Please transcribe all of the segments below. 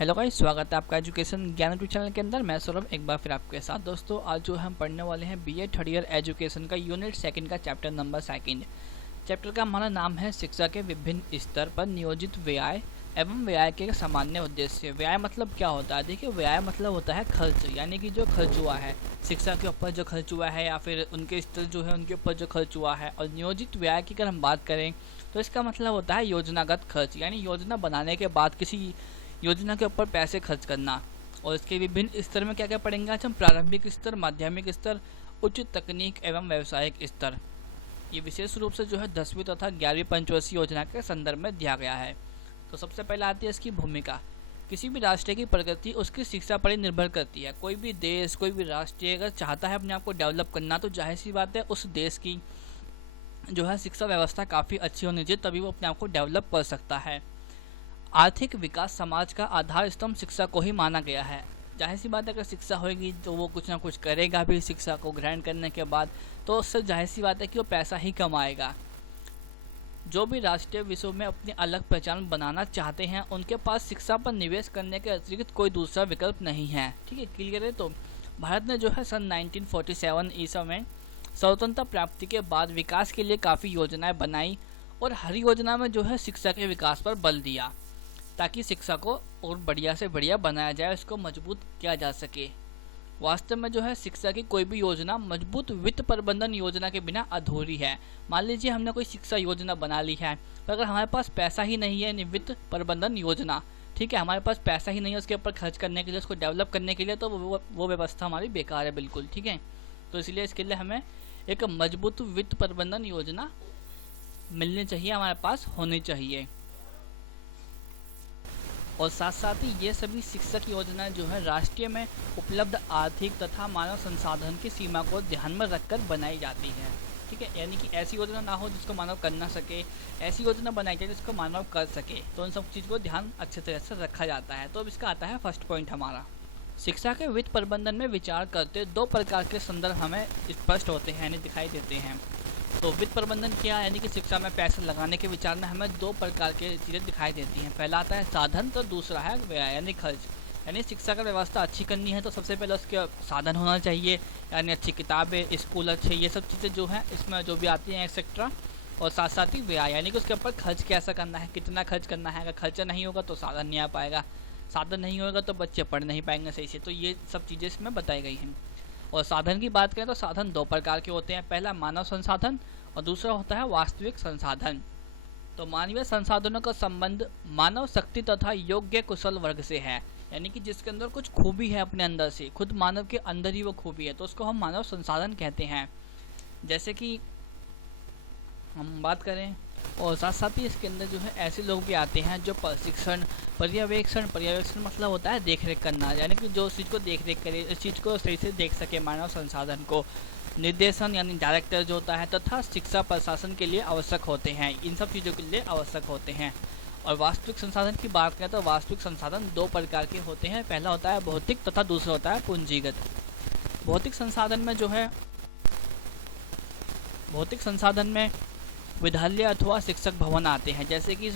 Hello guys, स्वागत है आपका एजुकेशन ज्ञान यूट्यूब चैनल के अंदर। मैं सौरभ एक बार फिर आपके साथ। दोस्तों, आज जो हम पढ़ने वाले हैं बीए थर्ड ईयर एजुकेशन का यूनिट सेकंड का चैप्टर नंबर सेकंड। चैप्टर का हमारा नाम है शिक्षा के विभिन्न स्तर पर नियोजित व्यय एवं व्यय के सामान्य उद्देश्य। व्यय मतलब क्या होता है? देखिए, व्यय मतलब होता है खर्च, यानी कि जो खर्च हुआ है शिक्षा के ऊपर, जो खर्च हुआ है या फिर उनके स्तर जो है उनके ऊपर जो खर्च हुआ है। और नियोजित व्यय की अगर हम बात करें तो इसका मतलब होता है योजनागत खर्च, यानी योजना बनाने के बाद किसी योजना के ऊपर पैसे खर्च करना। और इसके विभिन्न स्तर में क्या क्या पढ़ेंगे आज हम? प्रारंभिक स्तर, माध्यमिक स्तर, उच्च तकनीक एवं व्यावसायिक स्तर। ये विशेष रूप से जो है 10वीं तथा 11वीं पंचवर्षीय योजना के संदर्भ में दिया गया है। तो सबसे पहले आती है इसकी भूमिका। किसी भी राष्ट्र की प्रगति उसकी शिक्षा पर ही निर्भर करती है। कोई भी देश, कोई भी राष्ट्र अगर चाहता है अपने आप को डेवलप करना, तो जाहिर सी बात है उस देश की जो है शिक्षा व्यवस्था काफ़ी अच्छी होनी चाहिए, तभी वो अपने आप को डेवलप कर सकता है। आर्थिक विकास समाज का आधार स्तंभ शिक्षा को ही माना गया है। जाहिर सी बात है अगर शिक्षा होगी तो वो कुछ ना कुछ करेगा भी शिक्षा को ग्रहण करने के बाद, तो उससे जाहिर सी बात है कि वो पैसा ही कमाएगा। जो भी राष्ट्रीय विषयों में अपनी अलग पहचान बनाना चाहते हैं, उनके पास शिक्षा पर निवेश करने के अतिरिक्त कोई दूसरा विकल्प नहीं है। ठीक है, क्लियर है? तो भारत ने जो है सन 1947 ईस्वी में स्वतंत्रता प्राप्ति के बाद विकास के लिए काफ़ी योजनाएं बनाई और हर योजना में जो है शिक्षा के विकास पर बल दिया, ताकि शिक्षा को और बढ़िया से बढ़िया बनाया जाए, उसको मजबूत किया जा सके। वास्तव में जो है शिक्षा की कोई भी योजना मजबूत वित्त प्रबंधन योजना के बिना अधूरी है। मान लीजिए हमने कोई शिक्षा योजना बना ली है, तो अगर हमारे पास पैसा ही नहीं है वित्त प्रबंधन योजना, ठीक है, हमारे पास पैसा ही नहीं है उसके ऊपर खर्च करने के लिए, उसको डेवलप करने के लिए, तो वो व्यवस्था हमारी बेकार है बिल्कुल। ठीक है, तो इसलिए इसके लिए हमें एक मजबूत वित्त प्रबंधन योजना मिलनी चाहिए, हमारे पास होनी चाहिए। और साथ साथ ही ये सभी शिक्षक योजनाएं जो है राष्ट्रीय में उपलब्ध आर्थिक तथा मानव संसाधन की सीमा को ध्यान में रखकर बनाई जाती है। ठीक है, यानी कि ऐसी योजना ना हो जिसको मानव कर ना सके, ऐसी योजना बनाई जाए जिसको मानव कर सके, तो उन सब चीज़ को ध्यान अच्छे तरह से रखा जाता है। तो अब इसका आता है फर्स्ट पॉइंट हमारा। शिक्षा के वित्त प्रबंधन में विचार करते दो प्रकार के संदर्भ हमें स्पष्ट होते हैं, यानी दिखाई देते हैं। तो वित्त प्रबंधन क्या है? यानी कि शिक्षा में पैसे लगाने के विचार में हमें दो प्रकार की चीज़ें दिखाई देती हैं। पहला आता है साधन, तो दूसरा है व्यय यानी खर्च। यानी शिक्षा का व्यवस्था अच्छी करनी है तो सबसे पहले उसके साधन होना चाहिए, यानी अच्छी किताबें, स्कूल अच्छे, ये सब चीज़ें जो हैं इसमें जो भी आती हैं एक्सेट्रा। और साथ साथ ही व्यय, यानी कि उसके ऊपर खर्च कैसा करना है, कितना खर्च करना है। अगर खर्चा नहीं होगा तो साधन नहीं आ पाएगा, साधन नहीं होगा तो बच्चे पढ़ नहीं पाएंगे सही से। तो ये सब चीज़ें इसमें बताई गई हैं। और साधन की बात करें तो साधन दो प्रकार के होते हैं। पहला मानव संसाधन और दूसरा होता है वास्तविक संसाधन। तो मानवीय संसाधनों का संबंध मानव शक्ति तथा योग्य कुशल वर्ग से है, यानी कि जिसके अंदर कुछ खूबी है अपने अंदर से, खुद मानव के अंदर ही वो खूबी है, तो उसको हम मानव संसाधन कहते हैं। जैसे कि हम बात करें, और साथ साथ ही इसके अंदर जो है ऐसे लोग भी आते हैं जो प्रशिक्षण, पर्यवेक्षण मतलब होता है देख रेख करना, यानी कि जो चीज़ को देख रेख करे, इस चीज़ को सही से देख सके मानव संसाधन को। निर्देशन यानी डायरेक्टर जो होता है, तथा शिक्षा प्रशासन के लिए आवश्यक होते हैं, इन सब चीज़ों के लिए आवश्यक होते हैं। और वास्तविक संसाधन की बात करें तो वास्तविक संसाधन दो प्रकार के होते हैं। पहला होता है भौतिक तथा दूसरा होता है पूंजीगत। भौतिक संसाधन में जो है, भौतिक संसाधन में विद्यालय अथवा शिक्षक भवन आते हैं। जैसे कि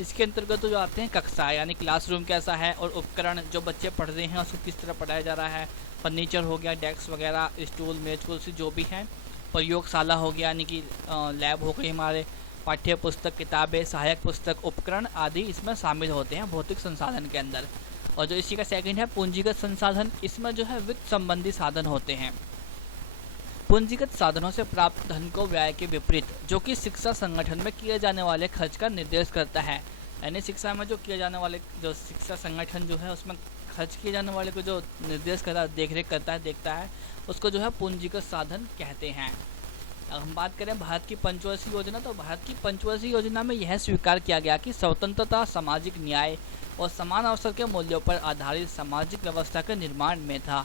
इसके अंतर्गत जो आते हैं कक्षा, यानी क्लासरूम कैसा है, और उपकरण जो बच्चे पढ़ रहे हैं उसको किस तरह पढ़ाया जा रहा है। फर्नीचर हो गया, डेस्क वगैरह, स्टूल, मेज, कुर्सी जो भी हैं। प्रयोगशाला हो गया, यानी कि लैब हो गई हमारे। पाठ्य पुस्तक, किताबें, सहायक पुस्तक, उपकरण आदि इसमें शामिल होते हैं भौतिक संसाधन के अंदर। और जो इसी का सेकंड है पूंजीगत संसाधन, इसमें जो है वित्त संबंधी साधन होते हैं। पूंजीगत साधनों से प्राप्त धन को व्यय के विपरीत, जो कि शिक्षा संगठन में किए जाने वाले खर्च का निर्देश करता है। यानी शिक्षा में जो किए जाने वाले, जो शिक्षा संगठन जो है उसमें खर्च किए जाने वाले को जो निर्देश करता है, देख रेख करता है, देखता है, उसको जो है पूंजीगत साधन कहते हैं। अब हम बात करें भारत की पंचवर्षीय योजना, तो भारत की पंचवर्षीय योजना में यह स्वीकार किया गया कि स्वतंत्रता, सामाजिक न्याय और समान अवसर के मूल्यों पर आधारित सामाजिक व्यवस्था के निर्माण में था।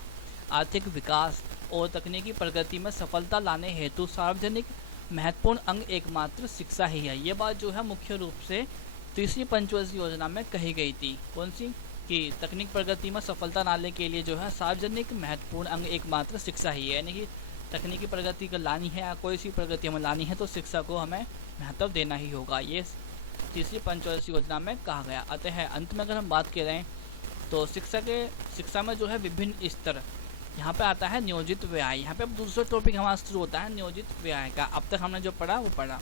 आर्थिक विकास और तकनीकी प्रगति में सफलता लाने हेतु सार्वजनिक महत्वपूर्ण अंग एकमात्र शिक्षा ही है। ये बात जो है मुख्य रूप से तीसरी पंचवर्षीय योजना में कही गई थी। कौन सी? कि तकनीक प्रगति में सफलता लाने के लिए जो है सार्वजनिक महत्वपूर्ण अंग एकमात्र शिक्षा ही है। यानी कि तकनीकी प्रगति को लानी है या कोई सी प्रगति हमें लानी है तो शिक्षा को हमें महत्व देना ही होगा। ये तीसरी पंचवर्षीय योजना में कहा गया। अतः अंत में अगर हम बात करें तो शिक्षा में जो है विभिन्न स्तर, यहाँ पे आता है नियोजित व्यय। यहाँ पे अब दूसरा टॉपिक हमारा शुरू होता है नियोजित व्यय का। अब तक हमने जो पढ़ा वो पढ़ा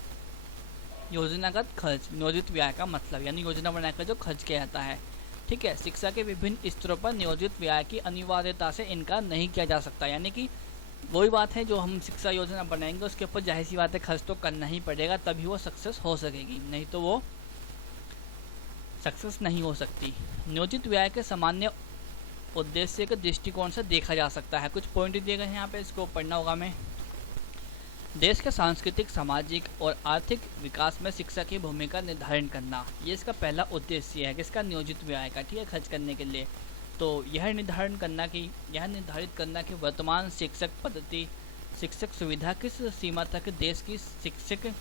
योजनागत खर्च। नियोजित व्यय का मतलब यानी योजना बनाकर जो खर्च किया जाता है, ठीक है। शिक्षा के विभिन्न स्तरों पर नियोजित व्यय की अनिवार्यता से इनकार नहीं किया जा सकता, यानी कि वही बात है जो हम शिक्षा योजना बनाएंगे उसके ऊपर जाहिर सी बात है खर्च तो करना ही पड़ेगा, तभी वो सक्सेस हो सकेगी, नहीं तो वो सक्सेस नहीं हो सकती। नियोजित व्यय के सामान्य उद्देश्य के दृष्टिकोण से देखा जा सकता है। कुछ पॉइंट दिए गए हैं यहाँ पे, इसको पढ़ना होगा हमें। देश के सांस्कृतिक, सामाजिक और आर्थिक विकास में शिक्षा की भूमिका निर्धारण करना, ये इसका पहला उद्देश्य है किसका, नियोजित व्यय का, ठीक है, खर्च करने के लिए। तो यह निर्धारित करना कि वर्तमान शिक्षक पद्धति, शिक्षक सुविधा किस सीमा तक देश की शिक्षक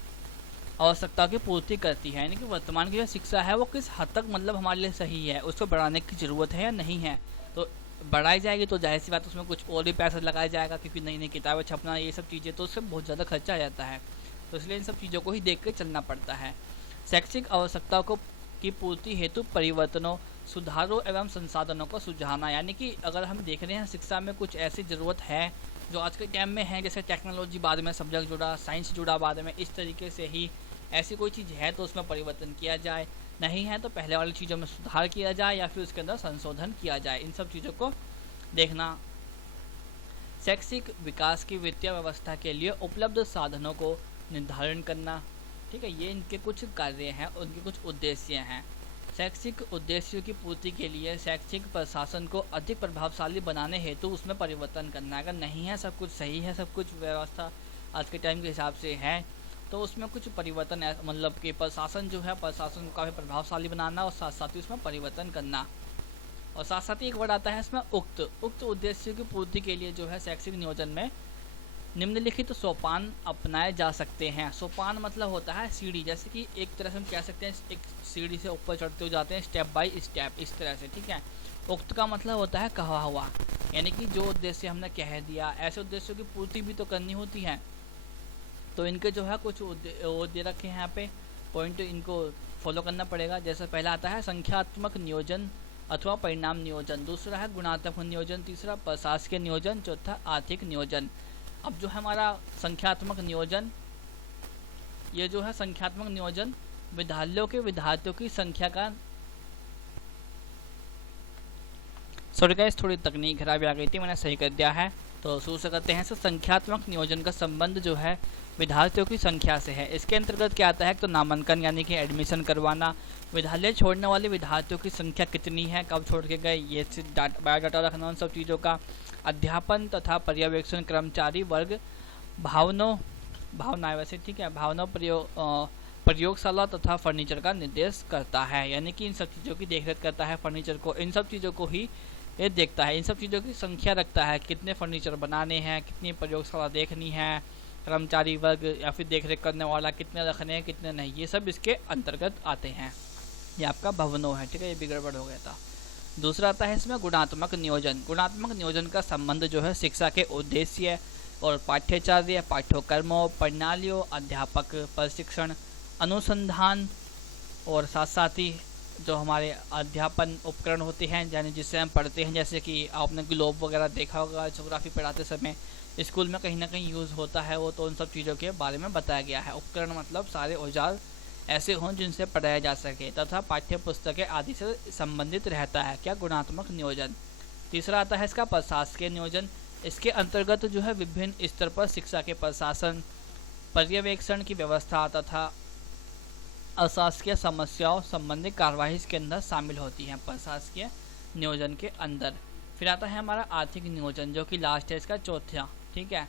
आवश्यकताओं की पूर्ति करती है, यानी कि वर्तमान की जो शिक्षा है वो किस हद तक मतलब हमारे लिए सही है, उसको बढ़ाने की ज़रूरत है या नहीं है। तो बढ़ाई जाएगी तो जाहिर सी बात उसमें कुछ और भी पैसा लगाया जाएगा, क्योंकि नई नई किताबें छपना ये सब चीज़ें तो उससे बहुत ज़्यादा खर्चा आ जाता है। तो इसलिए इन सब चीज़ों को ही देख कर चलना पड़ता है। शैक्षिक आवश्यकताओं की पूर्ति हेतु परिवर्तनों, सुधारों एवं संसाधनों को सुझाना, यानी कि अगर हम देख रहे हैं शिक्षा में कुछ ऐसी ज़रूरत है जो आज के टाइम में है, जैसे टेक्नोलॉजी बाद में सब्जेक्ट जुड़ा, साइंस जुड़ा बाद में, इस तरीके से ही ऐसी कोई चीज़ है तो उसमें परिवर्तन किया जाए, नहीं है तो पहले वाली चीज़ों में सुधार किया जाए या फिर उसके अंदर संशोधन किया जाए, इन सब चीज़ों को देखना। शैक्षिक विकास की वित्तीय व्यवस्था के लिए उपलब्ध साधनों को निर्धारण करना, ठीक है, ये इनके कुछ कार्य हैं, उनके कुछ उद्देश्य हैं। शैक्षिक उद्देश्यों की पूर्ति के लिए शैक्षिक प्रशासन को अधिक प्रभावशाली बनाने हेतु उसमें परिवर्तन करना। अगर नहीं है, सब कुछ सही है, सब कुछ व्यवस्था आज के टाइम के हिसाब से है, तो उसमें कुछ परिवर्तन है, मतलब कि प्रशासन जो है, प्रशासन को काफ़ी प्रभावशाली बनाना और साथ साथ ही उसमें परिवर्तन करना। और साथ साथ ही एक वर्ड आता है इसमें उक्त उद्देश्यों की पूर्ति के लिए जो है शैक्षिक नियोजन में निम्नलिखित सोपान अपनाए जा सकते हैं। सोपान मतलब होता है सीढ़ी, जैसे कि एक तरह से हम कह सकते हैं एक सीढ़ी से ऊपर चढ़ते हुए जाते हैं स्टेप बाय स्टेप, इस तरह से, ठीक है। उक्त का मतलब होता है कहा हुआ, यानी कि जो उद्देश्य हमने कह दिया, ऐसे उद्देश्यों की पूर्ति भी तो करनी होती है। तो इनके जो है कुछ दे रखे हैं यहाँ पे पॉइंट, इनको फॉलो करना पड़ेगा। जैसे पहला आता है संख्यात्मक नियोजन अथवा परिणाम नियोजन, दूसरा है गुणात्मक नियोजन, तीसरा प्रशासकीय नियोजन, चौथा आर्थिक नियोजन। अब जो है हमारा संख्यात्मक नियोजन, ये जो है संख्यात्मक नियोजन विद्यालयों के विद्यार्थियों की संख्या का, सॉरी गाइस थोड़ी तकनीक खराबी आ गई थी, मैंने सही कर दिया है। तो शुरू से करते हैं। संख्यात्मक नियोजन का संबंध जो है विद्यार्थियों की संख्या से है। इसके अंतर्गत क्या आता है, तो नामांकन यानी कि एडमिशन करवाना, विद्यालय छोड़ने वाले विद्यार्थियों की संख्या कितनी है, कब छोड़ के गए, ये बायोडाटा रखना, उन सब चीज़ों का, अध्यापन तथा पर्यवेक्षण कर्मचारी वर्ग, भावनाएं वैसे ठीक है, भावना प्रयोगशाला तथा फर्नीचर का निर्देश करता है, यानी कि इन सब चीज़ों की देखरेख करता है, फर्नीचर को, इन सब चीज़ों को ही ये देखता है, इन सब चीज़ों की संख्या रखता है, कितने फर्नीचर बनाने हैं, कितनी प्रयोगशाला देखनी है, कर्मचारी वर्ग या फिर देखरेख करने वाला कितने रखने हैं कितने नहीं, ये सब इसके अंतर्गत आते हैं। ये आपका भवनों है, ठीक है, ये भी गड़बड़ हो गया था। दूसरा आता है इसमें गुणात्मक नियोजन। गुणात्मक नियोजन का संबंध जो है शिक्षा के उद्देश्य और पाठ्याचार्य, पाठ्यक्रमों, प्रणालियों, अध्यापक प्रशिक्षण, अनुसंधान और साथ साथ ही जो हमारे अध्यापन उपकरण होते हैं, यानी जिससे हम पढ़ते हैं, जैसे कि आपने ग्लोब वगैरह देखा होगा ज्योग्राफी पढ़ाते समय, स्कूल में कहीं ना कहीं यूज़ होता है वो, तो उन सब चीज़ों के बारे में बताया गया है। उपकरण मतलब सारे औजार ऐसे हों जिनसे पढ़ाया जा सके, तथा पाठ्य पुस्तकें आदि से संबंधित रहता है क्या, गुणात्मक नियोजन। तीसरा आता है इसका प्रशासकीय नियोजन। इसके अंतर्गत जो है विभिन्न स्तर पर शिक्षा के प्रशासन, पर्यवेक्षण की व्यवस्था तथा अशासकीय समस्याओं संबंधी कार्यवाही इसके अंदर शामिल होती हैं प्रशासकीय नियोजन के अंदर। फिर आता है हमारा आर्थिक नियोजन, जो कि लास्ट है इसका, चौथा, ठीक है।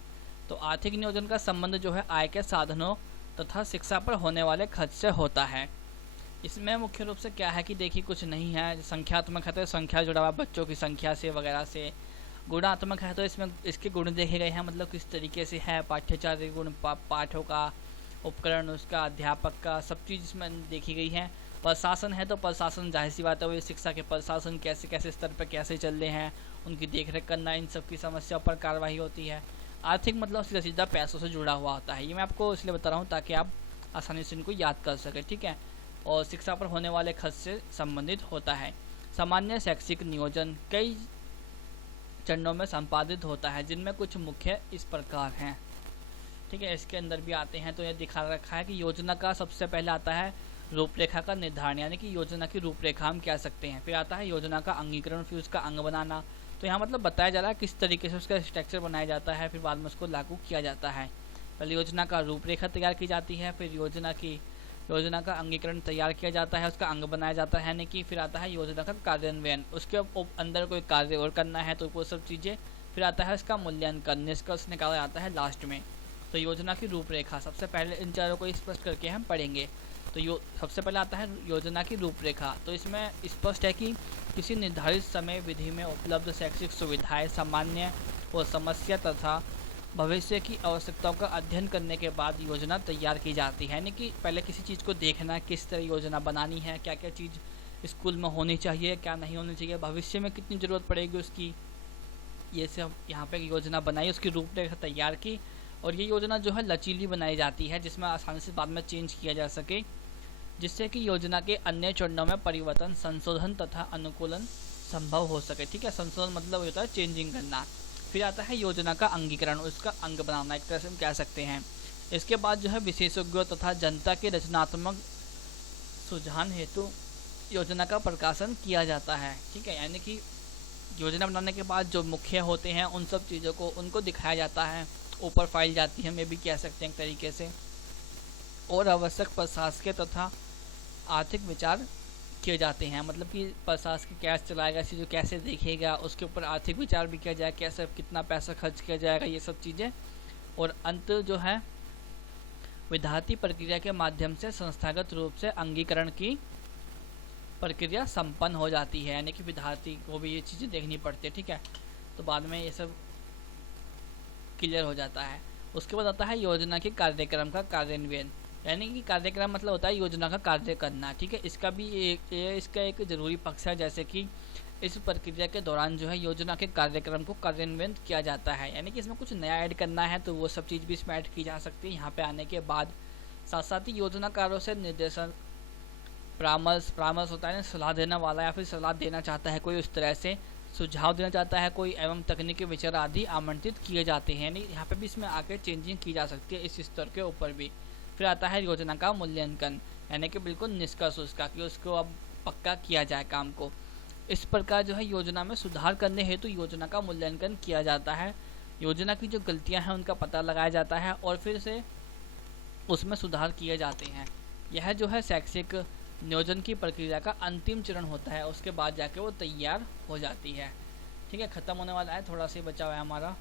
तो आर्थिक नियोजन का संबंध जो है आय के साधनों तथा शिक्षा पर होने वाले खर्च से होता है। इसमें मुख्य रूप से क्या है कि देखिए कुछ नहीं है, संख्यात्मक है तो संख्या जुड़ा हुआ बच्चों की संख्या से वगैरह से, गुणात्मक है तो इसमें इसके गुण देखे गए हैं, मतलब किस तरीके से है, पाठ्याचार्य गुण, पाठों का, उपकरण उसका, अध्यापक का, सब चीज़ इसमें देखी गई है। प्रशासन है तो प्रशासन जाहिर सी बात है वो शिक्षा के प्रशासन कैसे कैसे स्तर पर कैसे चल रहे हैं, उनकी देखरेख करना, इन सब की समस्याओं पर कार्रवाई होती है। आर्थिक मतलब सीधा सीधा पैसों से जुड़ा हुआ होता है, ये मैं आपको इसलिए बता रहा हूँ ताकि आप आसानी से इनको याद कर सकें, ठीक है। और शिक्षा पर होने वाले खर्च से संबंधित होता है। सामान्य शैक्षिक नियोजन कई चरणों में संपादित होता है, जिनमें कुछ मुख्य इस प्रकार हैं। ठीक है, इसके अंदर भी आते हैं तो ये दिखा रखा है कि योजना का सबसे पहले आता है रूपरेखा का निर्धारण, यानी कि योजना की रूपरेखा हम कह सकते हैं। फिर आता है योजना का अंगीकरण, फिर उसका अंग बनाना। तो यहाँ मतलब बताया जा रहा है किस तरीके से उसका स्ट्रक्चर बनाया जाता है, फिर बाद में उसको लागू किया जाता है। पहले योजना का रूपरेखा तैयार की जाती है, फिर योजना का अंगीकरण तैयार किया जाता है, उसका अंग बनाया जाता है, यानी कि फिर आता है योजना का कार्यान्वयन, उसके अंदर कोई कार्य और करना है तो वो सब चीज़ें। फिर आता है इसका मूल्यांकन, निष्कर्ष निकाला जाता है लास्ट में। तो योजना की रूपरेखा सबसे पहले इन चारों को स्पष्ट करके हम पढ़ेंगे। तो सबसे पहले आता है योजना की रूपरेखा। तो इसमें स्पष्ट है कि किसी निर्धारित समय विधि में उपलब्ध शैक्षिक सुविधाएं, सामान्य और समस्या तथा भविष्य की आवश्यकताओं का अध्ययन करने के बाद योजना तैयार की जाती है। यानी कि पहले किसी चीज़ को देखना, किस तरह योजना बनानी है, क्या क्या चीज़ स्कूल में होनी चाहिए, क्या नहीं होनी चाहिए, भविष्य में कितनी ज़रूरत पड़ेगी उसकी, ये सब यहाँ पे योजना बनाई, उसकी रूपरेखा तैयार की। और ये योजना जो है लचीली बनाई जाती है, जिसमें आसानी से बाद में चेंज किया जा सके, जिससे कि योजना के अन्य चरणों में परिवर्तन, संशोधन तथा अनुकूलन संभव हो सके। ठीक है, संशोधन मतलब होता है चेंजिंग करना। फिर आता है योजना का अंगीकरण, उसका अंग बनाना एक तरह से हम कह सकते हैं। इसके बाद जो है विशेषज्ञों तथा जनता के रचनात्मक सुझाव हेतु योजना का प्रकाशन किया जाता है। ठीक है, यानी कि योजना बनाने के बाद जो मुख्य होते हैं उन सब चीज़ों को उनको दिखाया जाता है, ऊपर फाइल जाती है, मैं भी कह सकते हैं एक तरीके से। और आवश्यक प्रशासकीय तथा आर्थिक विचार किए जाते हैं, मतलब कि प्रशासन कैसे चलाएगा, इसी जो कैसे देखेगा, उसके ऊपर आर्थिक विचार भी किया जाए, कैसे कितना पैसा खर्च किया जाएगा, ये सब चीज़ें। और अंत जो है विद्यार्थी प्रक्रिया के माध्यम से संस्थागत रूप से अंगीकरण की प्रक्रिया संपन्न हो जाती है, यानी कि विद्यार्थी को भी ये चीज़ें देखनी पड़ती है। ठीक है, तो बाद में ये सब क्लियर हो जाता है। उसके बाद आता है योजना के कार्यक्रम का कार्यान्वयन, यानी कि कार्यक्रम मतलब होता है योजना का कार्य करना। ठीक है, इसका भी इसका एक ज़रूरी पक्ष है, जैसे कि इस प्रक्रिया के दौरान जो है योजना के कार्यक्रम को कार्यान्वयन किया जाता है, यानी कि इसमें कुछ नया ऐड करना है तो वो सब चीज़ भी इसमें ऐड की जा सकती है यहाँ पे आने के बाद। साथ साथ ही योजनाकारों से निर्देशन, परामर्श होता है ना, सलाह देने वाला या फिर सलाह देना चाहता है कोई, उस तरह से सुझाव देना चाहता है कोई, एवं तकनीकी विचार आदि आमंत्रित किए जाते हैं। यानी यहाँ पे भी इसमें आके चेंजिंग की जा सकती है इस स्तर के ऊपर भी। फिर आता है योजना का मूल्यांकन, यानी कि बिल्कुल निष्कर्ष उसका, कि उसको अब पक्का किया जाए काम को। इस प्रकार जो है योजना में सुधार करने हेतु योजना का मूल्यांकन किया जाता है, योजना की जो गलतियां हैं उनका पता लगाया जाता है और फिर से उसमें सुधार किए जाते हैं। यह जो है शैक्षिक नियोजन की प्रक्रिया का अंतिम चरण होता है, उसके बाद जाके वो तैयार हो जाती है। ठीक है, ख़त्म होने वाला है, थोड़ा सा बचा हुआ है हमारा।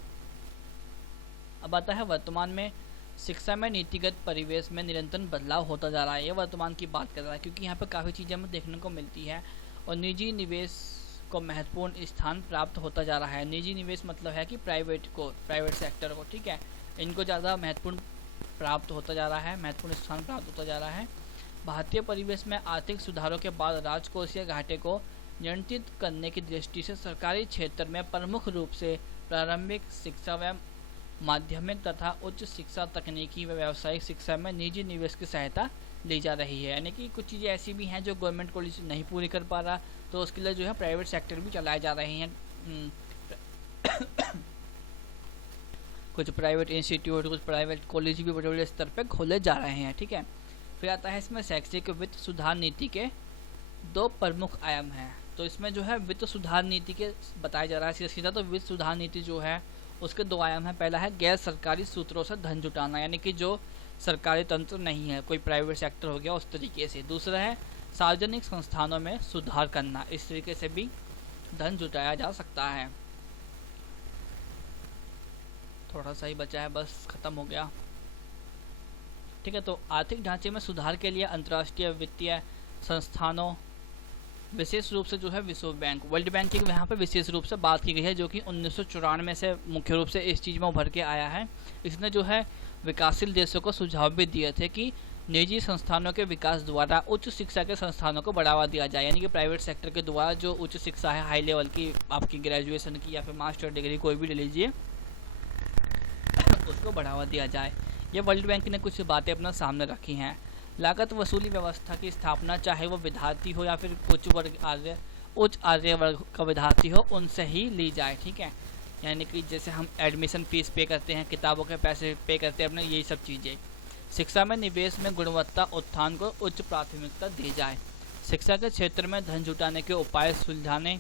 अब आता है वर्तमान में शिक्षा में नीतिगत परिवेश में निरंतर बदलाव होता जा रहा है। ये वर्तमान की बात कर रहा है, क्योंकि यहाँ पर काफ़ी चीज़ें हमें देखने को मिलती है और निजी निवेश को महत्वपूर्ण स्थान प्राप्त होता जा रहा है। निजी निवेश मतलब है कि प्राइवेट सेक्टर को, ठीक है, इनको ज़्यादा महत्वपूर्ण प्राप्त होता जा रहा है, महत्वपूर्ण स्थान प्राप्त होता जा रहा है। भारतीय परिवेश में आर्थिक सुधारों के बाद राजकोषीय घाटे को नियंत्रित करने की दृष्टि से सरकारी क्षेत्र में प्रमुख रूप से प्रारंभिक शिक्षा व माध्यमिक तथा उच्च शिक्षा, तकनीकी व व्यावसायिक शिक्षा में निजी निवेश की सहायता ली जा रही है। यानी कि कुछ चीज़ें ऐसी भी हैं जो गवर्नमेंट कॉलेज नहीं पूरी कर पा रहा, तो उसके लिए जो है प्राइवेट सेक्टर भी चलाए जा रहे हैं। कुछ प्राइवेट इंस्टीट्यूट, कुछ प्राइवेट कॉलेज भी बड़े बड़े स्तर पर खोले जा रहे हैं। ठीक है, फिर आता है इसमें शैक्षिक वित्त सुधार नीति के दो प्रमुख आयाम हैं। तो इसमें जो है वित्त सुधार नीति के बताया जा रहा है सीधा। तो वित्त सुधार नीति जो है उसके दो आयाम हैं। पहला है गैर सरकारी सूत्रों से धन जुटाना, यानी कि जो सरकारी तंत्र नहीं है, कोई प्राइवेट सेक्टर हो गया उस तरीके से। दूसरा है सार्वजनिक संस्थानों में सुधार करना, इस तरीके से भी धन जुटाया जा सकता है। थोड़ा सा ही बचा है, बस खत्म हो गया। ठीक है, तो आर्थिक ढांचे में सुधार के लिए अंतर्राष्ट्रीय वित्तीय संस्थानों, विशेष रूप से जो है विश्व बैंक, वर्ल्ड बैंक की यहाँ पे विशेष रूप से बात की गई है, जो कि 1994 से मुख्य रूप से इस चीज़ में उभर के आया है। इसने जो है विकासशील देशों को सुझाव भी दिए थे कि निजी संस्थानों के विकास द्वारा उच्च शिक्षा के संस्थानों को बढ़ावा दिया जाए, यानी कि प्राइवेट सेक्टर के द्वारा जो उच्च शिक्षा है, हाई लेवल की, आपकी ग्रेजुएशन की या फिर मास्टर डिग्री कोई भी ले लीजिए, उसको बढ़ावा दिया जाए। ये वर्ल्ड बैंक ने कुछ बातें अपना सामने रखी हैं। लागत वसूली व्यवस्था की स्थापना, चाहे वो विद्यार्थी हो या फिर उच्च वर्ग आर्य, उच्च आय वर्ग का विद्यार्थी हो उनसे ही ली जाए। ठीक है, यानी कि जैसे हम एडमिशन फीस पे करते हैं, किताबों के पैसे पे करते हैं अपने, यही सब चीज़ें। शिक्षा में निवेश में गुणवत्ता उत्थान को उच्च प्राथमिकता दी जाए। शिक्षा के क्षेत्र में धन जुटाने के उपाय सुलझाने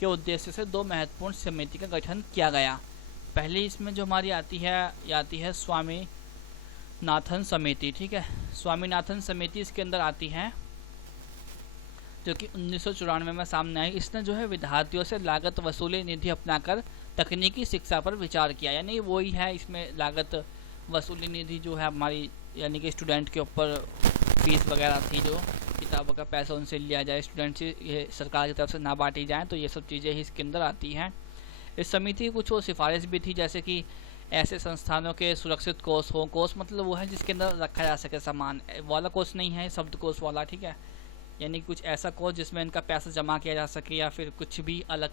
के उद्देश्य से 2 महत्वपूर्ण समिति का गठन किया गया। पहली इसमें जो हमारी आती है स्वामीनाथन समिति। ठीक है, स्वामीनाथन समिति इसके अंदर आती है, जो कि 1994 में सामने आई। इसने जो है विद्यार्थियों से लागत वसूली निधि अपनाकर तकनीकी शिक्षा पर विचार किया, यानी वही है इसमें लागत वसूली निधि जो है हमारी, यानी कि स्टूडेंट के ऊपर फीस वगैरह थी, जो किताबों का पैसा उनसे लिया जाए, स्टूडेंट से ये सरकार की तरफ से ना बांटी जाए, तो ये सब चीज़ें ही इसके अंदर आती हैं। इस समिति की कुछ वो सिफारिश भी थी, जैसे कि ऐसे संस्थानों के सुरक्षित कोष हो। कोष मतलब वो है जिसके अंदर रखा जा सके सामान, वाला कोष नहीं है शब्द कोष वाला। ठीक है, यानी कुछ ऐसा कोष जिसमें इनका पैसा जमा किया जा सके, या फिर कुछ भी अलग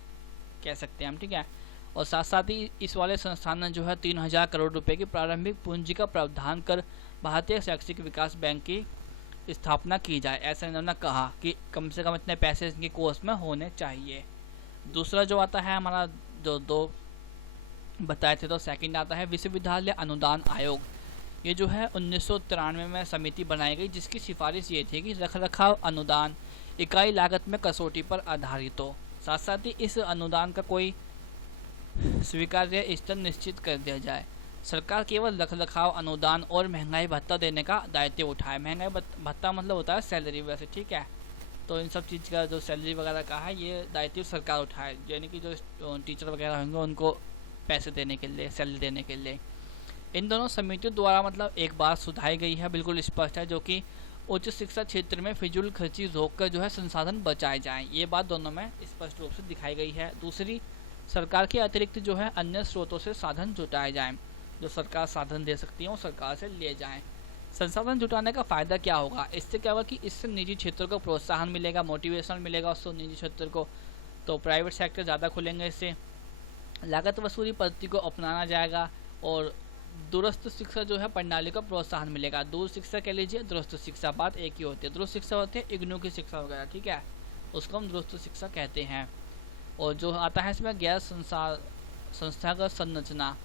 कह सकते हैं हम। ठीक है, और साथ साथ ही इस वाले संस्थान ने जो है 3000 करोड़ रुपए की प्रारंभिक पूंजी का प्रावधान कर भारतीय शैक्षिक विकास बैंक की स्थापना की जाए। ऐसा इन्होंने कहा कि कम से कम इतने पैसे इनके कोष में होने चाहिए। दूसरा जो आता है हमारा, जो 2 बताए थे, तो सेकंड आता है विश्वविद्यालय अनुदान आयोग। ये जो है 1993 में समिति बनाई गई, जिसकी सिफारिश ये थी कि रखरखाव अनुदान इकाई लागत में कसौटी पर आधारित हो। साथ साथ ही इस अनुदान का कोई स्वीकार्य स्तर निश्चित कर दिया जाए। सरकार केवल रखरखाव अनुदान और महंगाई भत्ता देने का दायित्व उठाए। महंगाई भत्ता मतलब होता है सैलरी वैसे। ठीक है, तो इन सब चीज़ का जो सैलरी वगैरह का है, ये दायित्व सरकार उठाए, यानी कि जो टीचर वगैरह होंगे उनको पैसे देने के लिए, सैलरी देने के लिए। इन दोनों समितियों द्वारा मतलब एक बात सुधारी गई है, बिल्कुल स्पष्ट है, जो कि उच्च शिक्षा क्षेत्र में फिजूल खर्ची रोककर जो है संसाधन बचाए जाएं। ये बात दोनों में स्पष्ट रूप से दिखाई गई है। दूसरी, सरकार के अतिरिक्त जो है अन्य स्रोतों से साधन जुटाए जाएं। जो सरकार साधन दे सकती है वो सरकार से लिए जाएं। संसाधन जुटाने का फ़ायदा क्या होगा? इससे क्या होगा कि इससे निजी क्षेत्र को प्रोत्साहन मिलेगा, मोटिवेशन मिलेगा उसको निजी क्षेत्र को, तो प्राइवेट सेक्टर ज़्यादा खुलेंगे। इससे लागत वसूली पद्धति को अपनाना जाएगा और दूरस्थ शिक्षा जो है प्रणाली को प्रोत्साहन मिलेगा। दूर शिक्षा कह लीजिए, दूरस्थ शिक्षा, बात एक ही होती है। दूरस्थ शिक्षा होती है इग्नू की शिक्षा वगैरह। ठीक है, उसको हम दूरस्थ शिक्षा कहते हैं। और जो आता है इसमें गैर संस्थागत संरचना,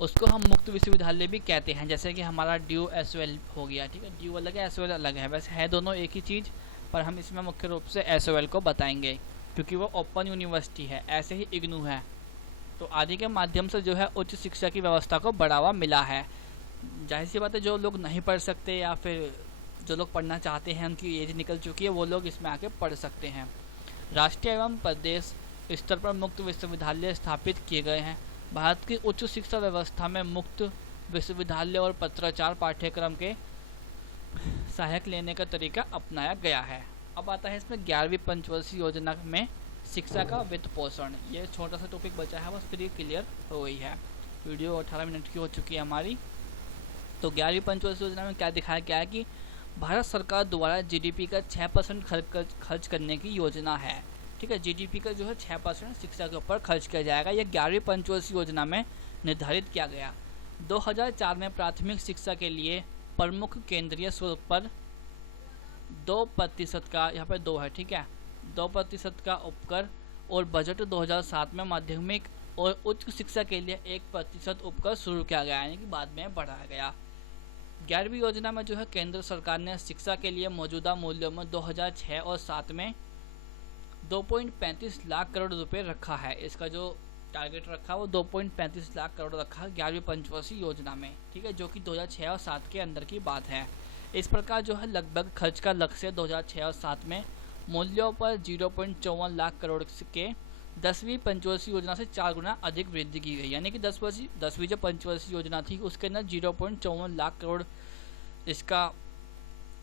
उसको हम मुक्त विश्वविद्यालय भी कहते हैं, जैसे कि हमारा ड्यू एसओएल हो गया। ठीक है, ड्यू अलग है, एसओएल अलग है, वैसे है दोनों एक ही चीज़, पर हम इसमें मुख्य रूप से एसओएल को बताएंगे क्योंकि वो ओपन यूनिवर्सिटी है। ऐसे ही इग्नू है, तो आदि के माध्यम से जो है उच्च शिक्षा की व्यवस्था को बढ़ावा मिला है। जाहिर सी बात है, जो लोग नहीं पढ़ सकते या फिर जो लोग पढ़ना चाहते हैं, उनकी एज निकल चुकी है, वो लोग इसमें आके पढ़ सकते हैं। राष्ट्रीय एवं प्रदेश स्तर पर मुक्त विश्वविद्यालय स्थापित किए गए हैं। भारत की उच्च शिक्षा व्यवस्था में मुक्त विश्वविद्यालय और पत्राचार पाठ्यक्रम के सहायक लेने का तरीका अपनाया गया है। अब आता है इसमें 11वीं पंचवर्षीय योजना में शिक्षा का वित्त पोषण। ये छोटा सा टॉपिक बचा है, बस फिर ये क्लियर हो गई है। वीडियो 18 मिनट की हो चुकी है हमारी। तो 11वीं पंचवर्षीय योजना में क्या दिखाया गया है कि भारत सरकार द्वारा जीडीपी का 6% खर्च करने की योजना है। ठीक है, जीडीपी का जो है 6% शिक्षा के ऊपर खर्च किया जाएगा। यह 11वीं पंचवर्षीय योजना में निर्धारित किया गया। 2004 में प्राथमिक शिक्षा के लिए प्रमुख केंद्रीय शुल्क पर 2% का, यहाँ पर 2 है, ठीक है, 2% का उपकर, और बजट 2007 में माध्यमिक और उच्च शिक्षा के लिए 1% उपकर शुरू किया गया, यानी कि बाद में बढ़ाया गया। 11वीं योजना में जो है केंद्र सरकार ने शिक्षा के लिए मौजूदा मूल्यों में 2006 और 7 में 2.35 लाख करोड़ रुपए रखा है। इसका जो टारगेट रखा है वो 2.35 लाख करोड़ रखा है 11वीं पंचवर्षीय योजना में। ठीक है, जो कि 2006 और 7 के अंदर की बात है। इस प्रकार जो है लगभग खर्च का लक्ष्य 2006 और 7 में मूल्यों पर 0.54 लाख करोड़ के 10वीं पंचवर्षीय योजना से 4 गुना अधिक वृद्धि की गई। यानी कि 10वीं जो पंचवर्षीय योजना थी उसके अंदर 0.54 लाख करोड़ इसका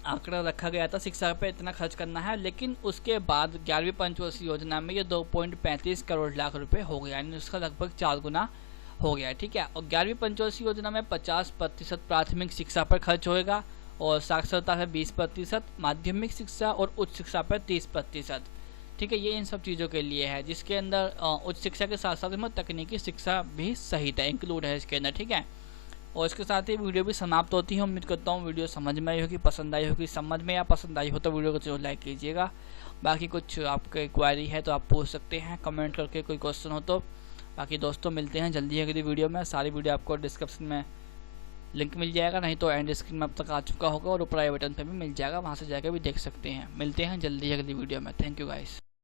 आंकड़ा रखा गया था, शिक्षा पे इतना खर्च करना है। लेकिन उसके बाद 11वीं पंचवर्षीय योजना में ये 2.35 करोड़ लाख रुपए हो गया, यानी उसका लगभग 4 गुना हो गया। ठीक है, और 11वीं पंचवर्षीय योजना में 50% प्राथमिक शिक्षा पर खर्च होएगा और साक्षरता है 20%, माध्यमिक शिक्षा और उच्च शिक्षा पर 30%। ठीक है, ये इन सब चीज़ों के लिए है, जिसके अंदर उच्च शिक्षा के साथ साथ में तकनीकी शिक्षा भी सहित है, इंक्लूड है इसके अंदर। ठीक है, और इसके साथ ही वीडियो भी समाप्त होती है। उम्मीद करता हूँ वीडियो समझ में आई होगी, पसंद आई होगी। समझ में या पसंद आई हो तो वीडियो को जरूर लाइक कीजिएगा बाकी कुछ आपके क्वारी है तो आप पूछ सकते हैं कमेंट करके, कोई क्वेश्चन हो तो। बाकी दोस्तों मिलते हैं जल्दी अगली वीडियो में। सारी वीडियो आपको डिस्क्रिप्शन में लिंक मिल जाएगा, नहीं तो एंड स्क्रीन में अब तक आ चुका होगा और ऊपर आई बटन पे भी मिल जाएगा, वहाँ से जाकर भी देख सकते हैं। मिलते हैं जल्दी अगली वीडियो में। Thank you guys.